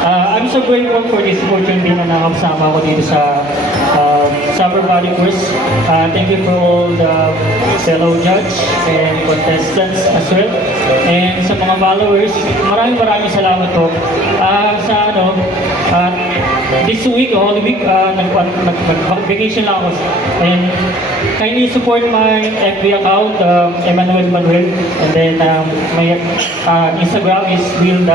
I'm so grateful for this opportunity na nakakasama ko dito sa Summer Body Course. Thank you for all the fellow judge and contestants as well. And sa mga followers, maraming salamat po. This week, Holy Week, nag-vacation lang ako. And kindly support my FB account, Emmanuel Manuel. And then my Instagram is will.29.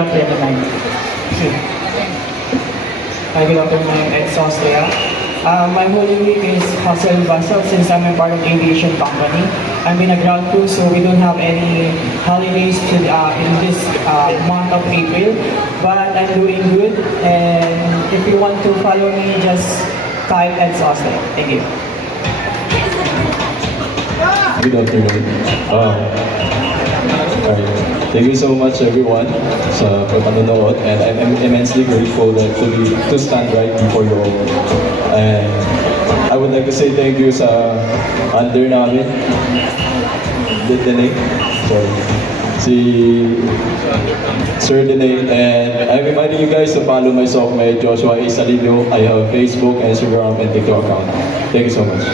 Hi, good afternoon, Ed Sostea. My Holy Week is hustle and bustle since I'm a part of aviation company. I'm in a ground crew, so we don't have any holidays in this month of April. But I'm doing good, and if you want to follow me, just type Ed Sostea. Thank you. Good afternoon. Alright. Thank you so much everyone sa panonood, and I'm immensely grateful to stand right before you all. And I would like to say thank you sa under namin, Dene, si Sir Dene, and I'm reminding you guys to follow my softmate Joshua A. Salillo. I have Facebook, Instagram, and TikTok account. Thank you so much.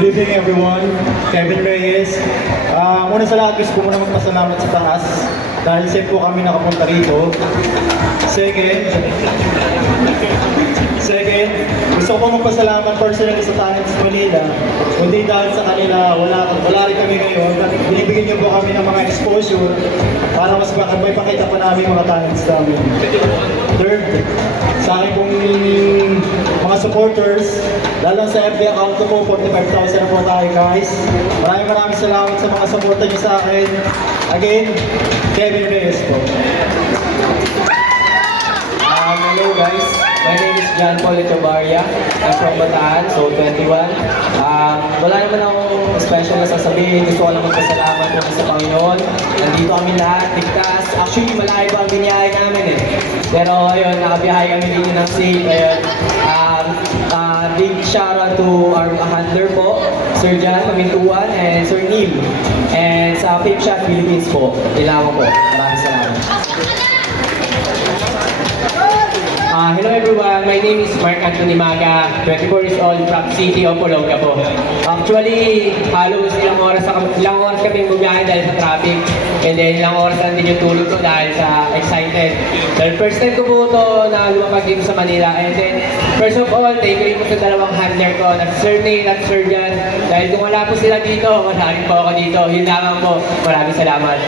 Good evening everyone, Kevin Reyes. Una sa lahat, gusto ko muna magpasalamat sa taas dahil safe po kami nakapunta rito. Second, gusto ko magpasalamat personally sa Talents Manila. Kundi dahil sa kanila, wala rin kami ngayon. Binibigyan niyo po kami ng mga exposure para mas may pakita pa namin mga talents namin. Third, sa akin pong mga supporters, lalo sa FB account ko po, 45,000 na po tayo guys. Maraming salamat sa mga supporter niyo sa akin. Again, Kevin Reyes po. Hello guys, my name is John Paul Echevarria. I'm from Bataan, so 21. Wala naman akong special na sasabihin. Gusto ko lang magpasalamat naman sa Panginoon. Nandito kami lahat, ligtas. Actually, malayo pa ang biniyahe namin eh. Pero ayun, nakabiyahe kami dito ng safe. Ayun. Big shout out to our handler po, Sir John Pamintuan and Sir Neil. And sa Fake Shot Philippines po, kailangan po. Maraming salamat. Hello everyone, my name is Mark Anthony Maga, 24 years old from City of Olonga po. Actually, halos ilang oras kami bumiyahe dahil sa traffic. And then ilang oras lang din yung tulog ko dahil sa excited. Dahil first time ko po ito na lumapag dito sa Manila. And then, first of all, thank you po sa dalawang handler ko, na Sir Neil at Sir Jan. Dahil kung wala po sila dito, wala rin po ako dito. Yun lamang po. Maraming salamat.